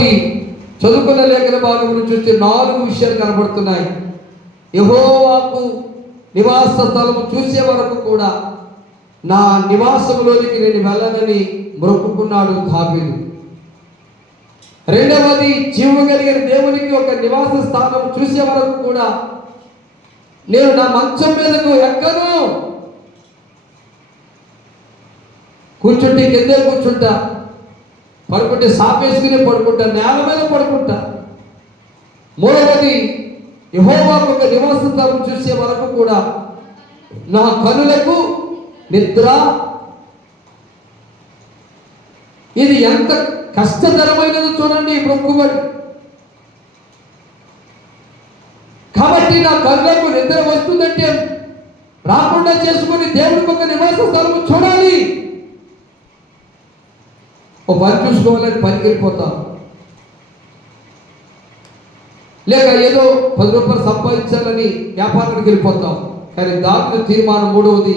కాబట్టి చదువుకున్న లేఖన గురించి చూస్తే నాలుగు విషయాలు కనబడుతున్నాయి. యహోవాకు నివాస స్థలము చూసే వరకు కూడా నా నివాసంలోనికి నేను వెళ్ళనని మొక్కుకున్నాడు దావీదు. రెండవది జీవం కలిగిన దేవునికి ఒక నివాస స్థానం చూసే వరకు కూడా నేను నా మంచం మీదకు ఎక్కను. కూర్చుంటే కిందే కూర్చుంటా. పడుకుంటే సాపేసుకునే పడుకుంటా నేల మీద పడుకుంటా. మూడవది యహోవాకు ఒక నివాస స్థలం చూసే వరకు కూడా నా కనులకు నిద్ర. ఇది ఎంత కష్టతరమైనదో చూడండి ఈ మొక్కుబడి కాబట్టి నా కళ్ళకు నిద్ర వస్తుందంటే రాకుండా చేసుకుని దేవుడికి ఒక నివాస స్థలము చూడాలి. ఓ పని చూసుకోవాలని పనికి వెళ్ళిపోతాం. లేక ఏదో పది రూపాయలు సంపాదించాలని వ్యాపారానికి వెళ్ళిపోతాం. కానీ దాని తీర్మానం మూడవది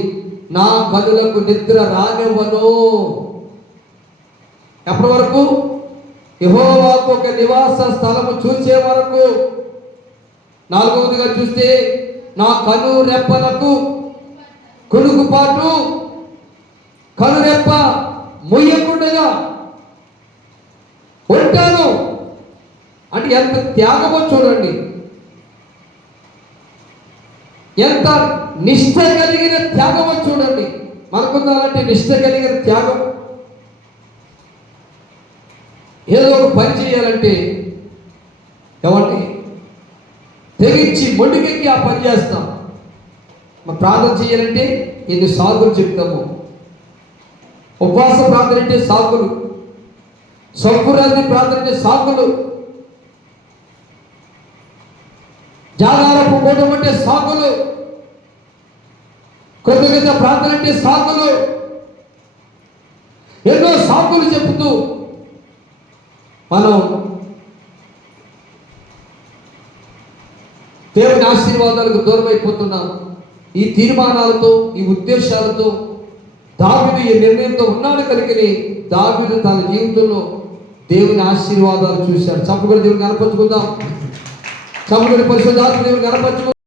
నా కనులకు నిద్ర రానివ్వను. ఎప్పటి వరకు? యహోవాకు ఒక నివాస స్థలము చూసే వరకు. నాలుగవదిగా చూస్తే నా కను రెప్పలకు కొనుకుపాటు కనురెప్ప మొయ్యకుండగా ఉంటాను. అంటే ఎంత త్యాగమో చూడండి. ఎంత నిష్ట కలిగిన త్యాగమో చూడండి. మనకుందాలంటే నిష్ట కలిగిన త్యాగం. ఏదో ఒక పని చేయాలంటే ఎవరిని తెగించి మొండికెక్కి ఆ పని చేస్తాం. మనం ప్రార్థన చేయాలంటే ఎన్ని సాగులు చెప్తాము. ఉపవాస ప్రార్థన అంటే సాగులు. సంకురాత్రి ప్రార్థన సాకులు. సాగులు జాగారపు కూటం అంటే సాకులు. కృతజ్ఞత ప్రార్థన అంటే సాగులు ఎన్నో సాకులు చెబుతూ మనం దేవుని ఆశీర్వాదాలకు దూరమైపోతున్నాం. ఈ తీర్మానాలతో ఈ ఉద్దేశాలతో దావిదు ఈ నిర్ణయంతో ఉన్నాడు కనుకని దావిదు తన జీవితంలో దేవుని ఆశీర్వాదాలు చూశాడు. చప్పగడి దేవుని కనపరుచుకుందాం. చప్పగడి పరిశుద్ధాత్మ దేవుని కనపరుచుకుందాం.